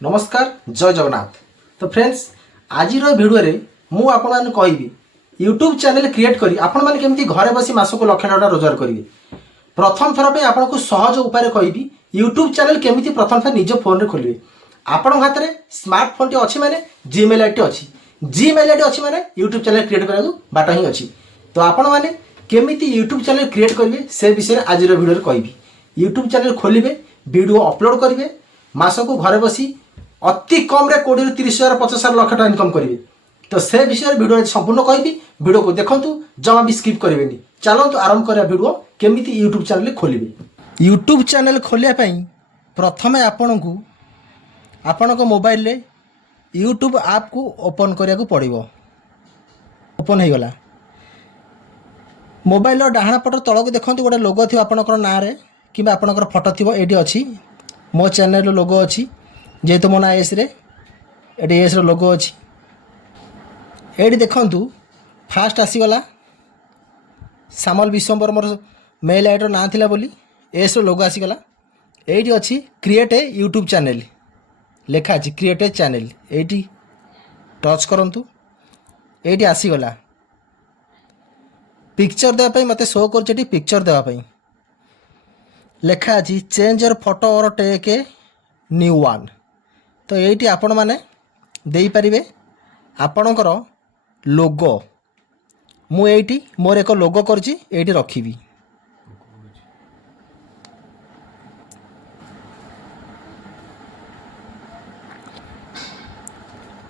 नमस्कार जय जगन्नाथ। तो फ्रेंड्स आज भिडियो रे मु आपण माने कहबी यूट्यूब चैनल क्रिएट करी आपण माने केमती घरे बसी मासको लाख टका रोजगार करिवे। प्रथम थर पे आपण को सहज उपाय कहबी यूट्यूब चैनल केमती प्रथम थर निज फोन रे खोलिवे। आपण हाथ में स्मार्टफोन टी अच्छी माने जीमेल आईडी अच्छी जीमेल आईडी अच्छी माने यूट्यूब चैनल क्रिएट करने बाट ही अच्छी। तो आपण माने केमिति यूट्यूब चैनल क्रिएट करेंगे से विषय आज भिडियो रे कहबी। यूट्यूब चैनल खोलिए वीडियो अपलोड करेंगे मासको घरे बसी अति कम रे 20 30,000 50,000 लाख टका इनकम करेंगे। तो से विषय वीडियो संपूर्ण कहबी। वीडियो को देखंतु जमा भी स्किप करेंगे। चलतु आरंभ करिया वीडियो केमिति यूट्यूब चैनल खोलिए। यूट्यूब चैनल खोलिया पई प्रथमे आपनकु आपनक मोबाइल रे यूट्यूब ऐप को ओपन करिया को पड़िबो। ओपन हो गला मोबाइल डाहाण पट तलक देखंतु गोटे लोगो थी आपनकर ना रे कि आपनकर फोटो थी एडी अच्छी मो चैनल लोगो अच्छी जेहेतु मो ना एस रे एडी एस रो लोगो अच्छी एडी देखंतु फास्ट आसीगला सामल विश्वंबर मोर मेल आईडी ना थिला बोली एस रो लोगो आसीगला। एडी अच्छी क्रिएट ए यूट्यूब चैनल लेखा अच्छी create a channel eighty touch करंतु एटी आसीगला पिक्चर देवाई मत शो कर पिक्चर देवाई लेखा अच्छी चेंज योर फोटो और टेक ए न्यू वन। तो ये आपण मैंने दे पारे आपणकर लोगो मुझे मोर एक लोगो करची रखी।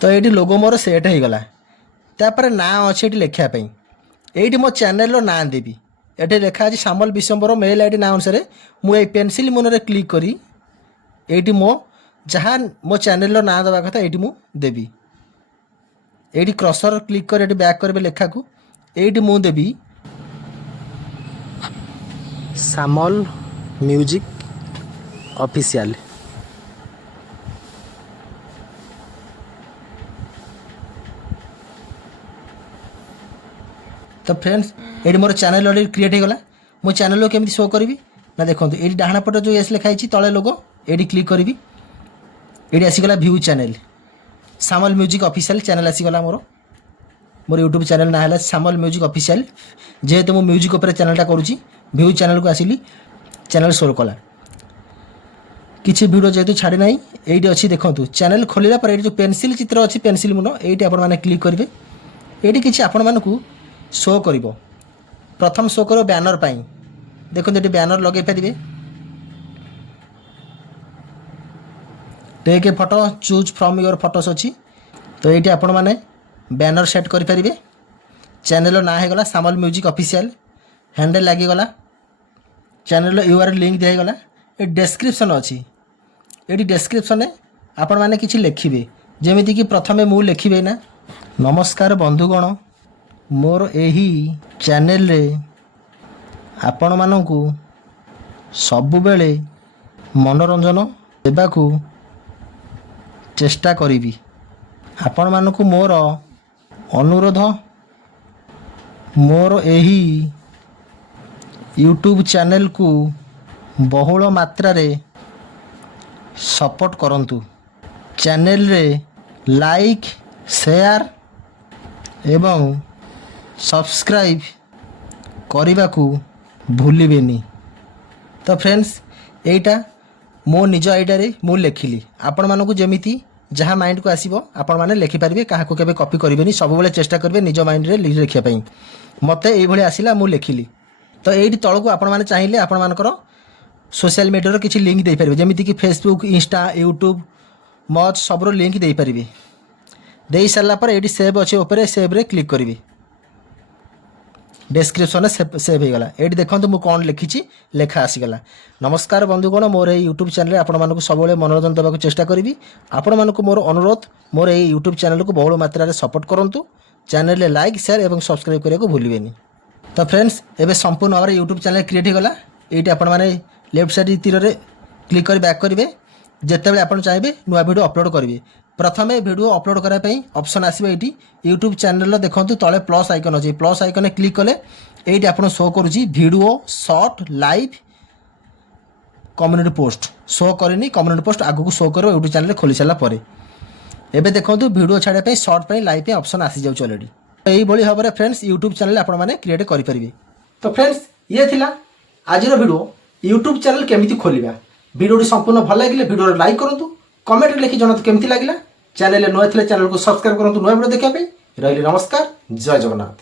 तो ये लोगो मोर सेट हो गला तापर ना अच्छे लिखापी ये मो चैनल ना देवी ये लिखा आज सामल विश्वंबर मेल आईडी ना अनुसार मुझे पेनसिल मुन क्लिक करी ये मो जहाँ मो चैनल ना देवा कथा ये देवी। ये क्रसर क्लिक कर बैक करेंगे लेखा को ये मु देवी सामल म्यूजिक ऑफिशियल। तो फ्रेंड्स ये मोर चैनल ऑलरेडी क्रिएट हो गला। मो चैनल को केमती शो करी ना देखो ये डाहाण पट जो एस लिखाई तले लोगो ये क्लिक करी ये आसीगला व्यू चैनल सामल म्यूजिक ऑफिशियल चैनल आसीगला मोर यूट्यूब चैनल ना है सामल म्यूजिक ऑफिशियल जेहेतु मो म्यूजिक उपर चैनलटा करुँची व्यू चैनल को आसिली चैनल शो कला किसी वीडियो जेहेतु छाड़ी ना ये अच्छी देखो चैनल खोलला पर जो पेनसिल चित्र अच्छी पेनसिल मुन ये आपण मैंने क्लिक करेंगे ये किसी आपण मानू शो कर प्रथम शो कर बैनर पाई देखो ये बैनर लगे पारे take a photo choose from your photos अच्छी। तो ये आपण मैंने बैनर सेट करेंगे चैनल ना होगला सामल म्यूजिक ऑफिशियल हैंडल लगिगला चैनल यूआरएल लिंक दिगला ये डेस्क्रिप्शन अच्छी ये डेस्क्रिप्शन आपण मैंने किसी लिखे जमीती कि प्रथमे मु लिखे ना नमस्कार बंधुगण मोर एही चैनल रे आपण मानकु सबुबेले मनोरंजन देबाकू चेष्टा करी आपण मानकु मोर अनुरोध मोर एही यूट्यूब चैनल को बहुल मात्रा रे सपोर्ट करंतु चैनल रे लाइक शेयर एवं सब्सक्राइब करने को भूलिबेनी। तो फ्रेंड्स एटा मो निज आईडिया मु लिखिली आपण मानकु जेमिति जहाँ माइंड को आसीबो आपण माने लिखि पारिबे क्या केबे कॉपी करेंगे सब बेले चेष्टा करेंगे निज माइंड रे लिखिया पई मते एई भली आसिला मु लिखिली। तो एई तळकु आपण माने चाहिए आपण मानकर सोशल मीडिया रो किछि लिंक दे पारिबे जेमिति कि फेसबुक इंस्टा यूट्यूब मच सबरो लिंक दे पारिबे दे सारा पर एडी सेव अच्छे ऊपर सेव रे क्लिक करेंगे डिस्क्रिप्शन सेव हो गला। ये देखो मुझे कौन लिखी लेखा आसीगला नमस्कार बंधुगण मोर यूट्यूब चैनल आपण मानक सब मनोरंजन देवाक चेष्टा करी आपण मानक मोर अनुरोध मोर यूट्यूब चैनल को बहुल मात्रा रे सपोर्ट करंतु चैनल रे लाइक शेयर एवं सब्सक्राइब करने को भूलिबेनी। तो फ्रेंड्स एबे संपूर्ण भाव यूट्यूब चैनल क्रिएट हो गला। ये आपण माने लेफ्ट साइड तीर रे क्लिक कर बैक करेंगे जितेबाला आप चाहिए नुआ वीडियो अपलोड करेंगे प्रथमे वीडियो अपलोड करने ऑप्शन आसो ये यूट्यूब चैनल देखो तले प्लस आइकन अच्छे प्लस आइकन क्लिक कले ये आप शो करुँच video short live community post show করেনি কମ୍ୟୁନିଟି ପୋଷ୍ଟ ଆଗକୁ ଶୋ କରିବ ୟୁଟ୍ୟୁବ୍ ଚ୍ୟାନେଲ୍ ଖୋଲି ସାରିଲା ପରେ। ଏବେ ଦେଖନ୍ତୁ ଭିଡ଼ିଓ ଛାଡ଼ିବା ପାଇଁ ସର୍ଟ ପାଇଁ ଲାଇଭ୍ ପାଇଁ ଅପସନ୍ ଆସିଯାଉଛି ଅଲରେଡ଼ି। এইভাবে ভাবে ফ্রেন্ডস यूट्यूब चैनल आपने क्रिएट करेंगे। तो फ्रेंड्स ये थिला आजिर वीडियो यूट्यूब चैनल केमिति खोलिबा। वीडियो संपूर्ण भल लगे वीडियो लाइक करूँ, कमेंट लिखि जनातु केमिति लगिला। चैनल नुआ थे चैनल को सब्सक्राइब करूँ नुआ वीडियो देखा रही। नमस्कार, जय जगन्नाथ।